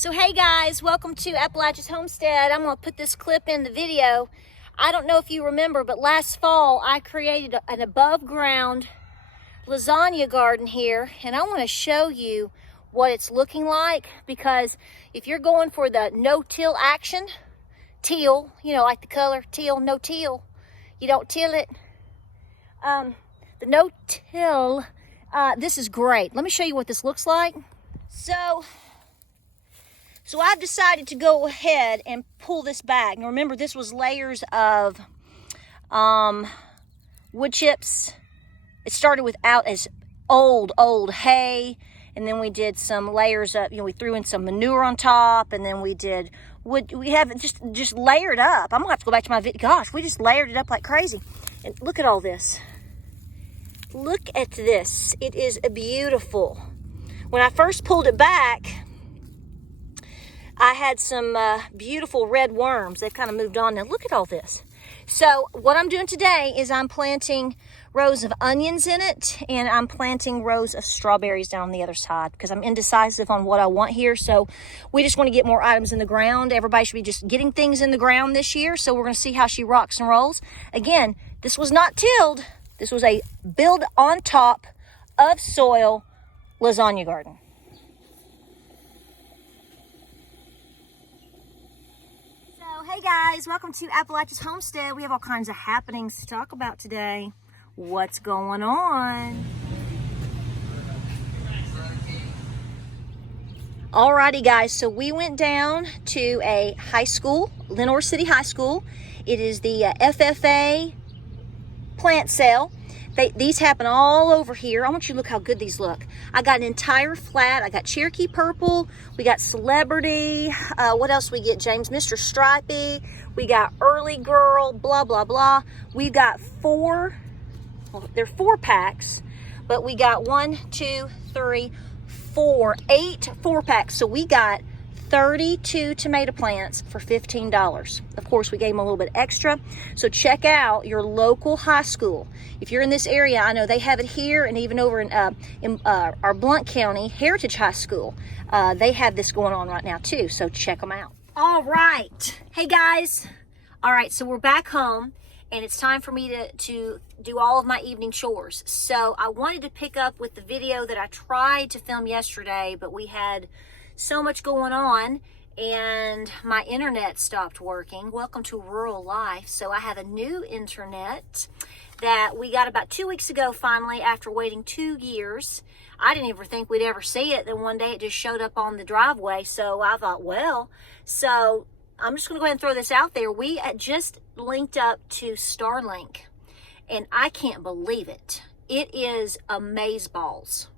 So hey guys, welcome to Appalachia's Homestead. I'm going to put this clip in the video. I don't know if you remember, but last fall I created an above ground lasagna garden here, and I want to show you what it's looking like, because if you're going for the no-till action, teal, you know, like the color teal, no till, you don't till it. The no-till, this is great. Let me show you what this looks like. So I've decided to go ahead and pull this back. Now remember, this was layers of wood chips. It started without as old hay, and then we did some layers of, we threw in some manure on top, and then we did wood. We have it just layered up. I'm gonna have to go back to my video. Gosh, we just layered it up like crazy. And look at all this. Look at this. It is beautiful. When I first pulled it back, I had some beautiful red worms. They've kind of moved on now. Look at all this. So what I'm doing today is I'm planting rows of onions in it, and I'm planting rows of strawberries down on the other side because I'm indecisive on what I want here. So we just want to get more items in the ground. Everybody should be just getting things in the ground this year. So we're going to see how she rocks and rolls. Again, this was not tilled. This was a build on top of soil lasagna garden. Hey guys, welcome to Appalachia's Homestead. We have all kinds of happenings to talk about today. What's going on? Alrighty guys, so we went down to a high school, Lenoir City High School. It is the FFA plant sale. These happen all over here. I want you to look how good these look. I got an entire flat. I got Cherokee Purple. We got Celebrity. What else we get, James? Mr. Stripey. We got Early Girl, blah, blah, blah. We got they're 4 packs, but we got 8 4-packs. So we got 32 tomato plants for $15. Of course, we gave them a little bit extra. So check out your local high school. If you're in this area, I know they have it here, and even over in our Blount County Heritage High School, they have this going on right now too. So check them out. All right. Hey guys. All right, so we're back home, and it's time for me to do all of my evening chores. So I wanted to pick up with the video that I tried to film yesterday, but we had so much going on and my internet stopped working. Welcome to rural life. So I have a new internet that we got about 2 weeks ago, finally, after waiting 2 years. I didn't even think we'd ever see it. Then one day it just showed up on the driveway. So I thought, well, so I'm just going to go ahead and throw this out there. We just linked up to Starlink, and I can't believe it. It is amazeballs.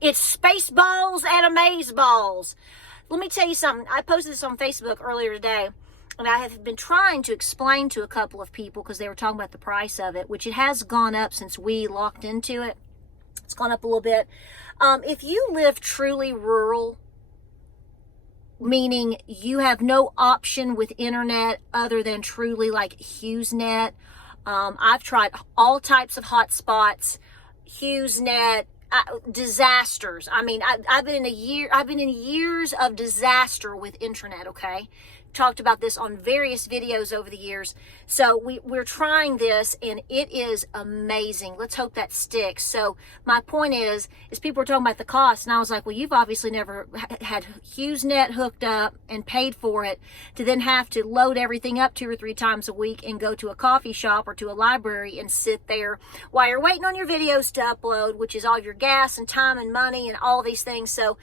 It's space balls and amazeballs. Let me tell you something. I posted this on Facebook earlier today, and I have been trying to explain to a couple of people because they were talking about the price of it, which it has gone up since we locked into it. It's gone up a little bit. If you live truly rural, meaning you have no option with internet other than truly like HughesNet. I've tried all types of hotspots, HughesNet, disasters. I mean, I've been in years of disaster with internet. Okay, talked about this on various videos over the years. So we're trying this, and it is amazing. Let's hope that sticks. So my point is people were talking about the cost, and I was like, well, you've obviously never had HughesNet hooked up and paid for it to then have to load everything up 2 or 3 times a week and go to a coffee shop or to a library and sit there while you're waiting on your videos to upload, which is all your gas and time and money and all these things. So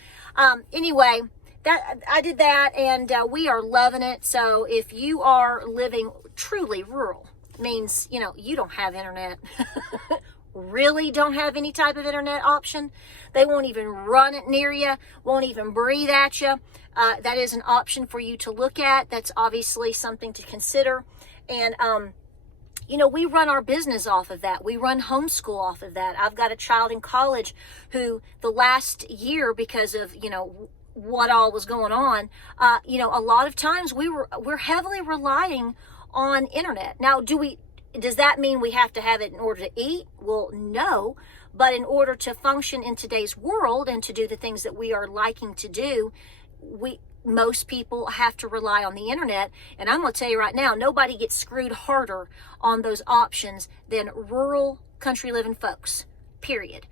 anyway, that I did that, and we are loving it. So if you are living truly rural, means you don't have internet, really don't have any type of internet option. They won't even run it near you, won't even breathe at you. That is an option for you to look at. That's obviously something to consider. And we run our business off of that. We run homeschool off of that. I've got a child in college who the last year, because of what all was going on, a lot of times we're heavily relying on internet. Now, does that mean we have to have it in order to eat? Well, no, but in order to function in today's world and to do the things that we are liking to do, most people have to rely on the internet. And I'm going to tell you right now, nobody gets screwed harder on those options than rural country living folks, period.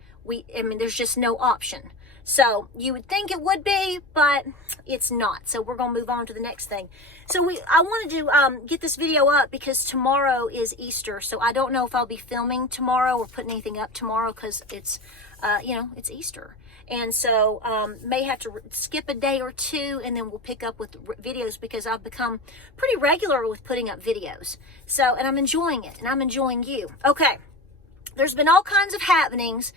I mean, there's just no option. So you would think it would be, but it's not. So we're going to move on to the next thing. So I wanted to get this video up because tomorrow is Easter. So I don't know if I'll be filming tomorrow or putting anything up tomorrow because it's, it's Easter. And so may have to skip a day or two, and then we'll pick up with videos because I've become pretty regular with putting up videos. So, and I'm enjoying it, and I'm enjoying you. Okay. There's been all kinds of happenings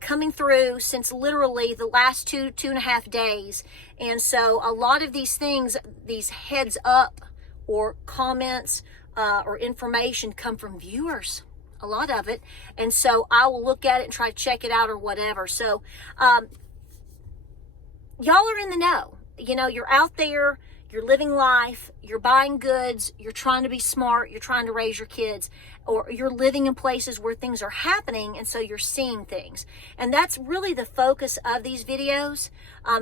coming through since literally the last 2.5 days. And so a lot of these things, these heads up or comments or information come from viewers, a lot of it. And so I will look at it and try to check it out or whatever. So y'all are in the know. You know, you're out there, you're living life, you're buying goods, you're trying to be smart, you're trying to raise your kids, or you're living in places where things are happening, and so you're seeing things. And that's really the focus of these videos,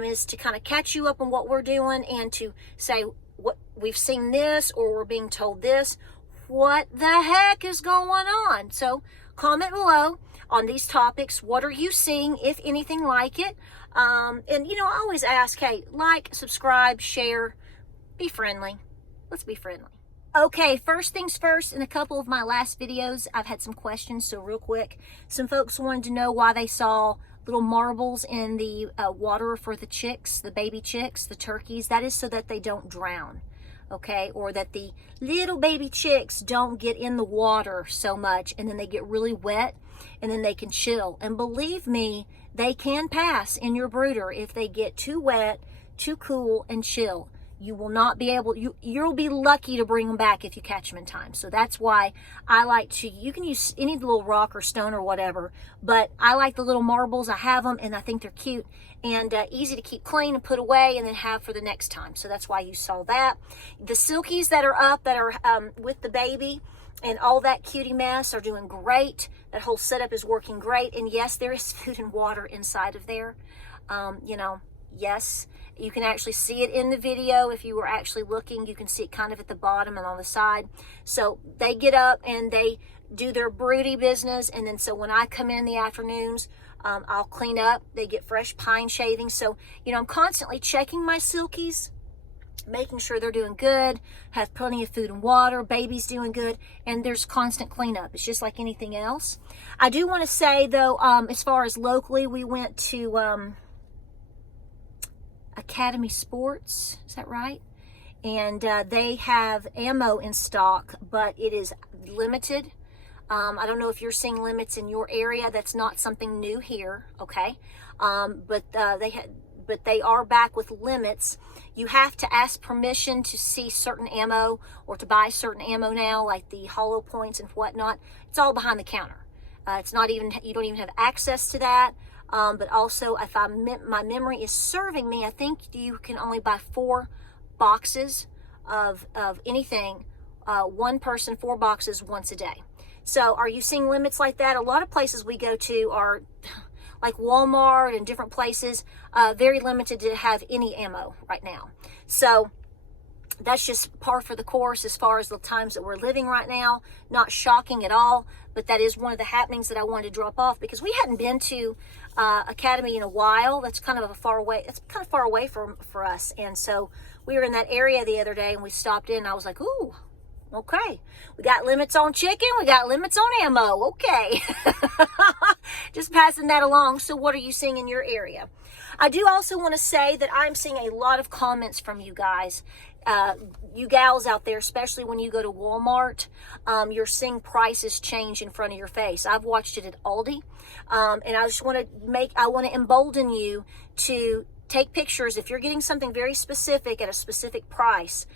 is to kind of catch you up on what we're doing and to say, what we've seen this, or we're being told this. What the heck is going on? So comment below on these topics. What are you seeing, if anything like it? And, I always ask, hey, like, subscribe, share, be friendly. Let's be friendly. Okay, first things first, in a couple of my last videos, I've had some questions, so real quick. Some folks wanted to know why they saw little marbles in the water for the chicks, the baby chicks, the turkeys. That is so that they don't drown, okay? Or that the little baby chicks don't get in the water so much, and then they get really wet, and then they can chill. And believe me, they can pass in your brooder if they get too wet, too cool, and chill. You will not be able, you'll be lucky to bring them back if you catch them in time. So that's why I like to, you can use any little rock or stone or whatever, but I like the little marbles. I have them and I think they're cute and easy to keep clean and put away and then have for the next time. So that's why you saw that. The silkies that are up, that are with the baby and all that cutie mess are doing great. That whole setup is working great. And yes, there is food and water inside of there. Yes, you can actually see it in the video. If you were actually looking, you can see it kind of at the bottom and on the side. So they get up and they do their broody business. And then so when I come in the afternoons, I'll clean up. They get fresh pine shavings. So, I'm constantly checking my silkies, making sure they're doing good, have plenty of food and water, baby's doing good, and there's constant cleanup. It's just like anything else. I do want to say, though, as far as locally, we went to Academy Sports, is that right? And they have ammo in stock, but it is limited. I don't know if you're seeing limits in your area. That's not something new here, okay? But they are back with limits. You have to ask permission to see certain ammo or to buy certain ammo now, like the hollow points and whatnot. It's all behind the counter. It's not even, you don't even have access to that. But also, if my memory is serving me, I think you can only buy 4 boxes of anything. One person, 4 boxes once a day. So are you seeing limits like that? A lot of places we go to are like Walmart and different places, very limited to have any ammo right now. So that's just par for the course as far as the times that we're living right now. Not shocking at all, but that is one of the happenings that I wanted to drop off because we hadn't been to Academy in a while. That's kind of far away for us. And so we were in that area the other day and we stopped in and I was like, ooh, okay. We got limits on chicken. We got limits on ammo. Okay. Just passing that along. So what are you seeing in your area? I do also want to say that I'm seeing a lot of comments from you guys. You gals out there, especially when you go to Walmart, you're seeing prices change in front of your face. I've watched it at Aldi, and I just want to embolden you to take pictures. If you're getting something very specific at a specific price,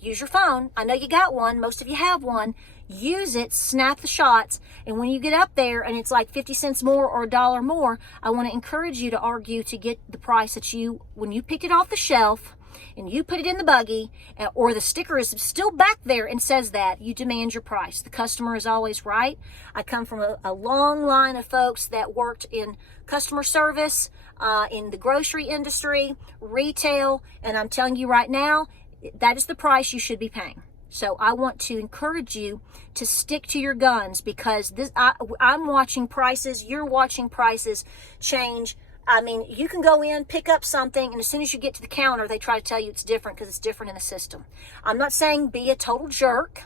use your phone. I know you got one. Most of you have one. Use it, snap the shots, and when you get up there and it's like 50 cents more or $1 more, I want to encourage you to argue to get the price that when you picked it off the shelf, and you put it in the buggy, or the sticker is still back there and says that, you demand your price. The customer is always right. I come from a long line of folks that worked in customer service, in the grocery industry, retail, and I'm telling you right now, that is the price you should be paying. So I want to encourage you to stick to your guns, because I'm watching prices, you're watching prices change. I mean, you can go in, pick up something, and as soon as you get to the counter, they try to tell you it's different because it's different in the system. I'm not saying be a total jerk,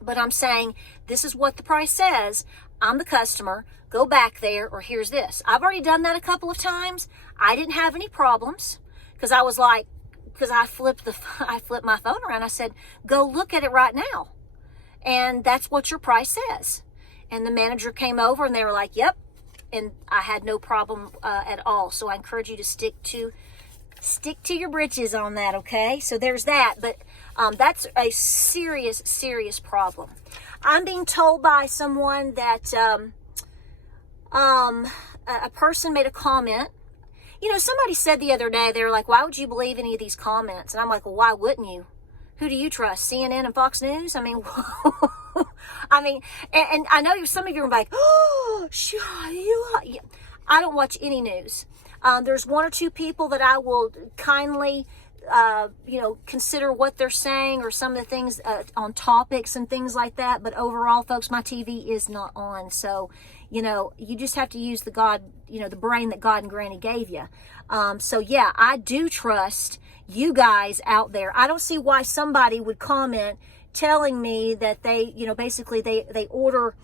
but I'm saying this is what the price says. I'm the customer. Go back there, or here's this. I've already done that a couple of times. I didn't have any problems because I was like, because I flipped my phone around. I said, go look at it right now. And that's what your price says. And the manager came over and they were like, yep. And I had no problem at all. So I encourage you to stick to your britches on that, okay? So there's that. But that's a serious, serious problem. I'm being told by someone that a person made a comment. You know, somebody said the other day, they were like, why would you believe any of these comments? And I'm like, well, why wouldn't you? Who do you trust? CNN and Fox News? I mean, and I know some of you are like, oh, I don't watch any news. There's one or two people that I will kindly, consider what they're saying, or some of the things on topics and things like that. But overall, folks, my TV is not on. So, you just have to use the brain that God and Granny gave you. So yeah, I do trust you guys out there. I don't see why somebody would comment telling me that they, basically they order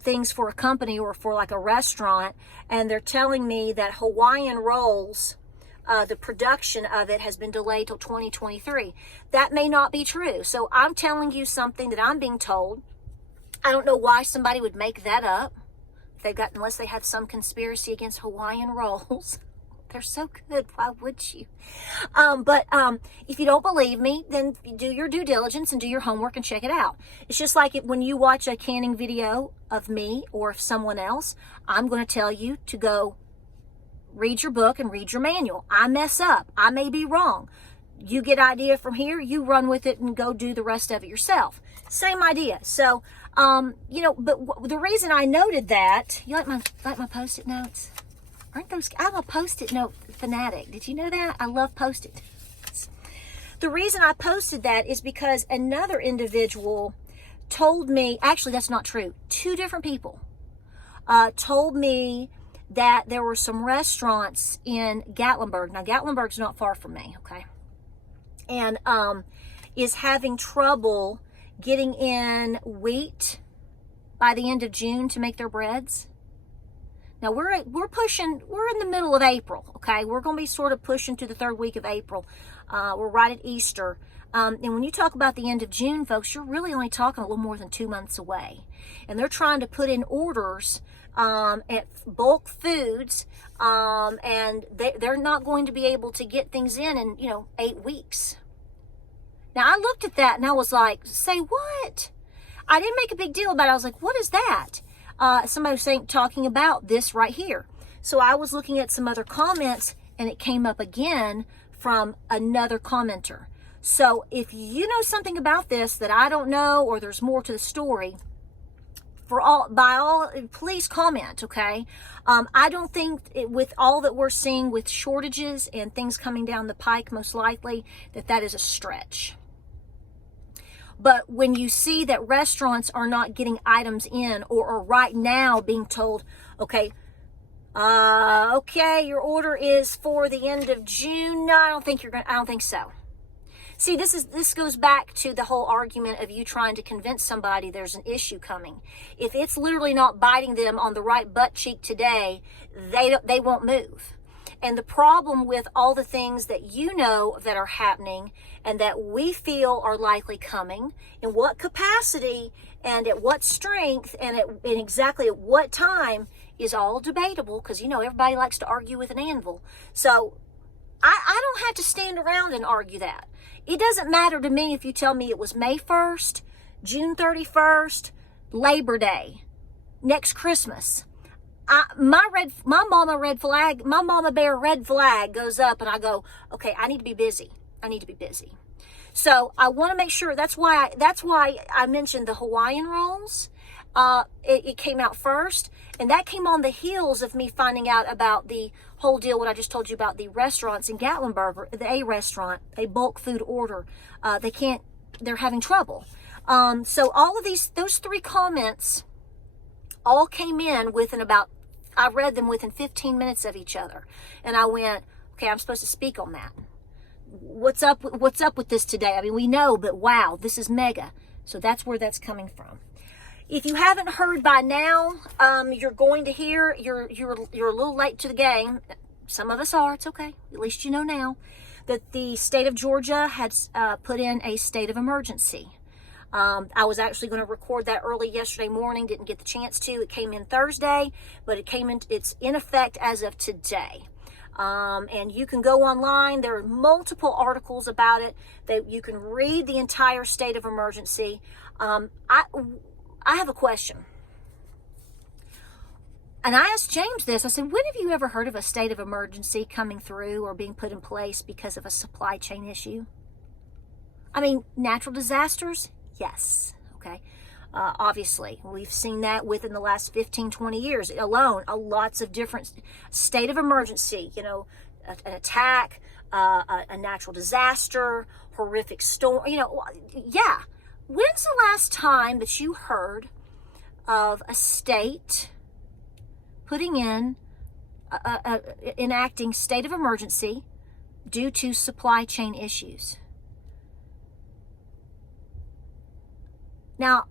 things for a company or for like a restaurant, and they're telling me that Hawaiian rolls, the production of it has been delayed till 2023. That may not be true. So I'm telling you something that I'm being told. I don't know why somebody would make that up. Unless they have some conspiracy against Hawaiian rolls. They're so good. Why would you? But if you don't believe me, then do your due diligence and do your homework and check it out. It's just like when you watch a canning video of me or of someone else, I'm going to tell you to go read your book and read your manual. I mess up. I may be wrong. You get idea from here, you run with it and go do the rest of it yourself. Same idea. So, but the reason I noted that, you like my Post-it notes? Aren't those? I'm a Post-it note fanatic. Did you know that? I love Post-it notes. The reason I posted that is because another individual told me, actually that's not true, two different people told me that there were some restaurants in Gatlinburg. Now, Gatlinburg's not far from me, okay? And is having trouble getting in wheat by the end of June to make their breads. Now we're in the middle of April, okay? We're going to be sort of pushing to the third week of April. We're right at Easter. And when you talk about the end of June, folks, you're really only talking a little more than 2 months away. And they're trying to put in orders at bulk foods, and they're not going to be able to get things in 8 weeks. Now, I looked at that and I was like, say what? I didn't make a big deal about it. I was like, what is that? Somebody was talking about this right here. So I was looking at some other comments and it came up again from another commenter. So if you know something about this that I don't know, or there's more to the story, please comment, okay? I don't think with all that we're seeing with shortages and things coming down the pike, most likely that is a stretch. But when you see that restaurants are not getting items in, or are right now being told, okay, your order is for the end of June. No, I don't think so. See, this goes back to the whole argument of you trying to convince somebody there's an issue coming. If it's literally not biting them on the right butt cheek today, they won't move. And the problem with all the things that you know that are happening and that we feel are likely coming, in what capacity and at what strength and exactly at what time, is all debatable, because everybody likes to argue with an anvil. So I don't have to stand around and argue that. It doesn't matter to me if you tell me it was May 1st, June 31st, Labor Day, next Christmas. My mama bear red flag goes up, and I go, okay, I need to be busy. So I want to make sure. That's why I mentioned the Hawaiian rolls. it came out first, and that came on the heels of me finding out about the whole deal, what I just told you about the restaurants in Gatlinburg, a restaurant, a bulk food order. They're having trouble. So all of those 3 comments all came in within I read them within 15 minutes of each other. And I went, okay, I'm supposed to speak on that. What's up with this today? I mean, we know, but wow, this is mega. So that's where that's coming from. If you haven't heard by now, you're going to hear, you're a little late to the game. Some of us are, it's okay. At least you know now that the state of Georgia had put in a state of emergency. I was actually going to record that early yesterday morning, didn't get the chance to. It came in Thursday, but it's in effect as of today. And you can go online. There are multiple articles about it that you can read the entire state of emergency. I have a question. And I asked James this. I said, when have you ever heard of a state of emergency coming through or being put in place because of a supply chain issue? I mean, natural disasters? Yes. Okay. Obviously, we've seen that within the last 15, 20 years alone. Lots of different state of emergency, an attack, a natural disaster, horrific storm, yeah. When's the last time that you heard of a state putting in, enacting state of emergency due to supply chain issues? Now,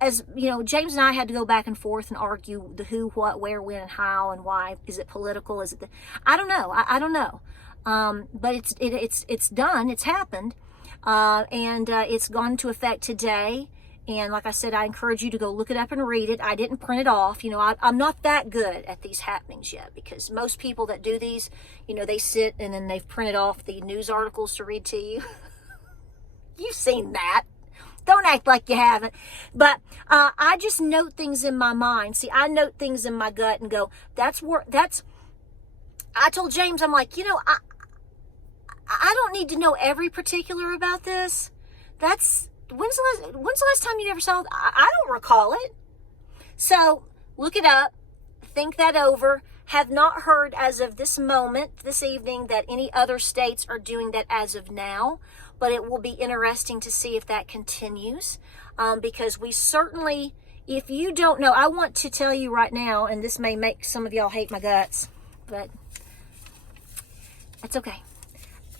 as you know, James and I had to go back and forth and argue the who, what, where, when, and how, and why. Is it political? Is it? I don't know. I don't know. But it's done. It's happened. And it's gone into effect today. And like I said, I encourage you to go look it up and read it. I didn't print it off. I'm not that good at these happenings yet, because most people that do these, they sit and then they've printed off the news articles to read to you. You've seen that. Don't act like you haven't. But I just note things in my mind. See, I note things in my gut and go, I told James, I'm like, I don't need to know every particular about this. When's the last time you ever saw it? I don't recall it. So look it up, think that over. Have not heard as of this evening, that any other states are doing that as of now, but it will be interesting to see if that continues, because we certainly, if you don't know, I want to tell you right now, and this may make some of y'all hate my guts, but that's okay.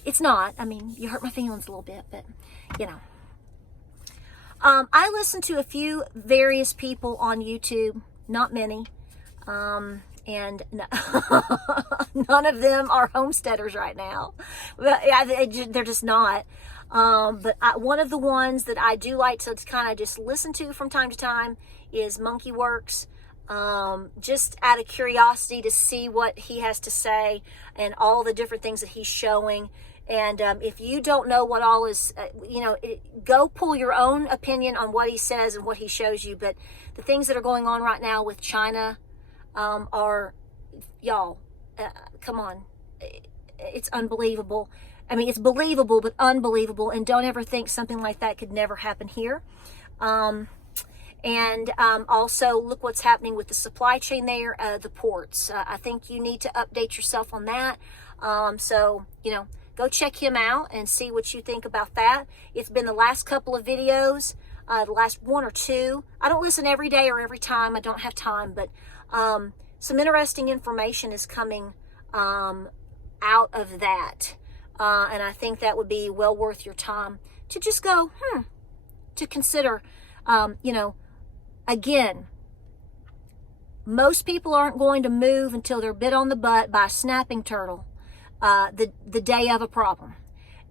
It's not. I mean, you hurt my feelings a little bit, but I listen to a few various people on YouTube, not many, and none of them are homesteaders right now. They're just not. But one of the ones that I do like to kind of just listen to from time to time is Monkey Works. Just out of curiosity to see what he has to say and all the different things that he's showing. And if you don't know what all is, go pull your own opinion on what he says and what he shows you. But the things that are going on right now with China are, y'all, come on. It's unbelievable. I mean, it's believable, but unbelievable. And don't ever think something like that could never happen here. And also, look what's happening with the supply chain there, the ports. I think you need to update yourself on that. So, go check him out and see what you think about that. It's been the last couple of videos, the last 1 or 2. I don't listen every day or every time. I don't have time, but some interesting information is coming out of that. And I think that would be well worth your time to just go, to consider, again, most people aren't going to move until they're bit on the butt by a snapping turtle the day of a problem.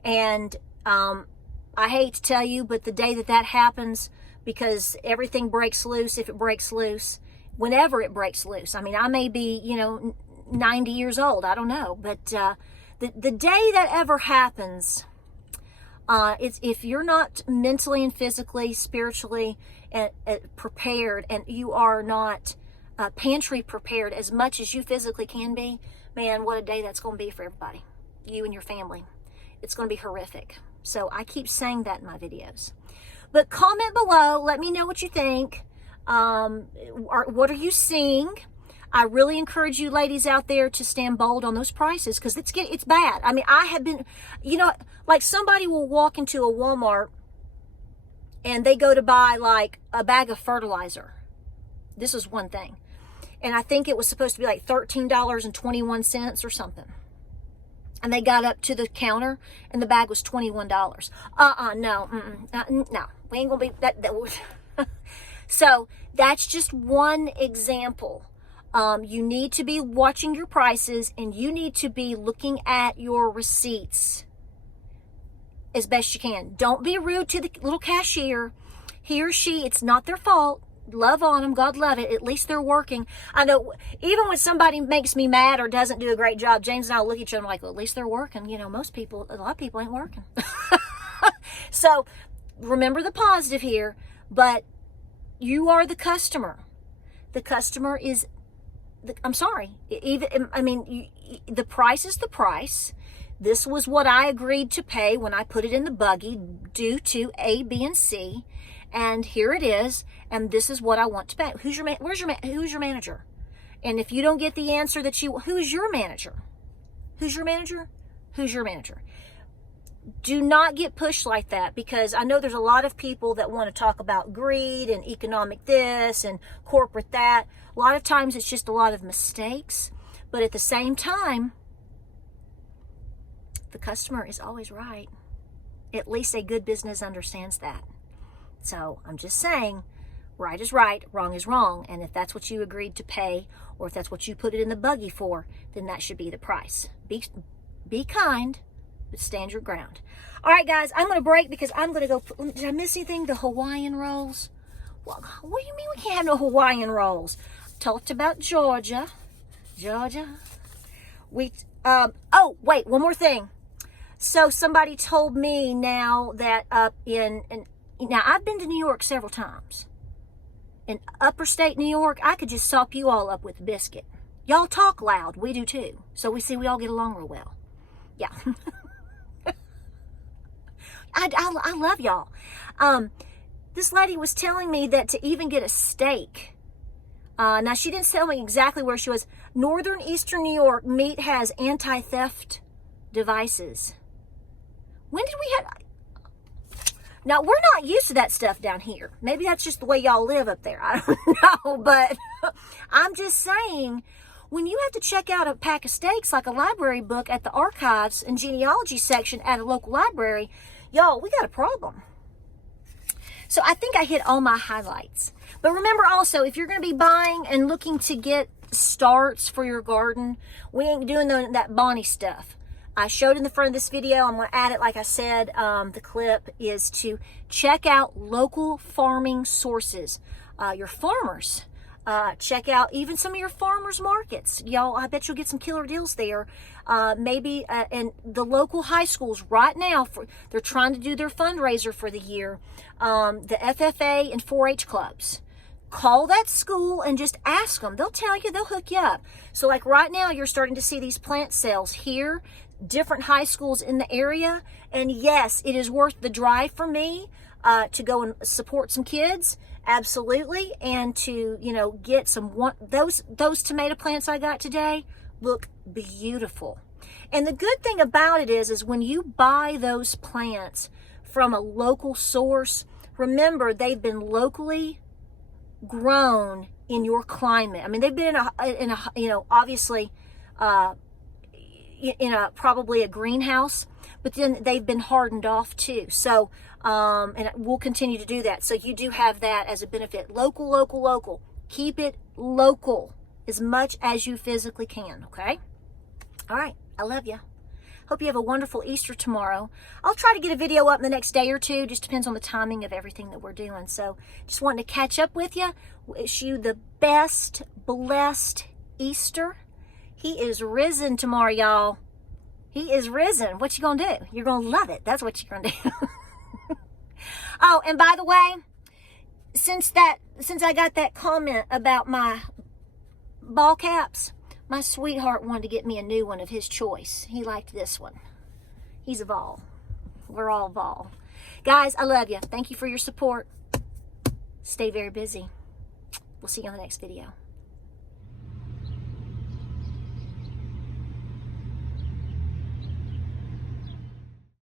And I hate to tell you, but the day that happens, because everything breaks loose, if it breaks loose, whenever it breaks loose. I mean, I may be, 90 years old. I don't know. But the day that ever happens, it's if you're not mentally and physically, spiritually prepared, and you are not pantry prepared as much as you physically can be, man, what a day that's going to be for everybody, you and your family. It's going to be horrific. So I keep saying that in my videos. But comment below. Let me know what you think. What are you seeing? I really encourage you ladies out there to stand bold on those prices, because it's bad. I mean, I have been, like somebody will walk into a Walmart and they go to buy like a bag of fertilizer. This is one thing. And I think it was supposed to be like $13.21 or something. And they got up to the counter and the bag was $21. No, no, we ain't gonna be that. So that's just one example. You need to be watching your prices, and you need to be looking at your receipts as best you can. Don't be rude to the little cashier. He or she, it's not their fault. Love on them. God love it. At least they're working. I know even when somebody makes me mad or doesn't do a great job, James and I will look at each other like, well, at least they're working. A lot of people ain't working. So remember the positive here, but you are the customer. The customer is, I'm sorry. The price is the price. This was what I agreed to pay when I put it in the buggy due to A, B, and C. And here it is. And this is what I want to pay. Who's your manager? And if you don't get the answer who's your manager? Who's your manager? Who's your manager? Do not get pushed like that, because I know there's a lot of people that want to talk about greed and economic this and corporate that. A lot of times it's just a lot of mistakes, but at the same time, the customer is always right. At least a good business understands that. So I'm just saying, right is right, wrong is wrong. And if that's what you agreed to pay, or if that's what you put it in the buggy for, then that should be the price. Be kind, but stand your ground. All right, guys, I'm going to break because I'm going to go. Did I miss anything? The Hawaiian rolls? What do you mean we can't have no Hawaiian rolls? Talked about Georgia. Oh, wait, one more thing. So somebody told me now that now I've been to New York several times. In upper state New York, I could just sop you all up with a biscuit. Y'all talk loud. We do too. So we all get along real well. Yeah. I love y'all. This lady was telling me that to even get a steak, now she didn't tell me exactly where she was. Northern Eastern New York, meat has anti-theft devices. When did we have? Now, we're not used to that stuff down here. Maybe that's just the way y'all live up there. I don't know, but I'm just saying, when you have to check out a pack of steaks like a library book at the archives and genealogy section at a local library, y'all, we got a problem. So I think I hit all my highlights. But remember also, if you're going to be buying and looking to get starts for your garden, we ain't doing that Bonnie stuff. I showed in the front of this video. I'm going to add it, like I said, the clip is to check out local farming sources. Your farmers. Check out even some of your farmers markets. Y'all, I bet you'll get some killer deals there. Maybe and the local high schools right now, they're trying to do their fundraiser for the year. The FFA and 4-H clubs. Call that school and just ask them. They'll tell you. They'll hook you up. So like right now, you're starting to see these plant sales here, different high schools in the area. And yes, it is worth the drive for me to go and support some kids. Absolutely. And to, get those tomato plants I got today look beautiful. And the good thing about it is when you buy those plants from a local source, remember they've been locally grown in your climate. I mean, they've been in a obviously in probably a greenhouse, but then they've been hardened off too. So and we'll continue to do that. So you do have that as a benefit. Local. Keep it local as much as you physically can, okay? All right. I love you. Hope you have a wonderful Easter tomorrow. I'll try to get a video up in the next day or two. Just depends on the timing of everything that we're doing. So just wanting to catch up with you. Wish you the best, blessed Easter. He is risen tomorrow, y'all. He is risen. What you gonna do? You're gonna love it. That's what you're gonna do. Oh, and by the way, since I got that comment about my ball caps, my sweetheart wanted to get me a new one of his choice. He liked this one. He's a Vol. We're all Vol. Guys, I love you. Thank you for your support. Stay very busy. We'll see you on the next video.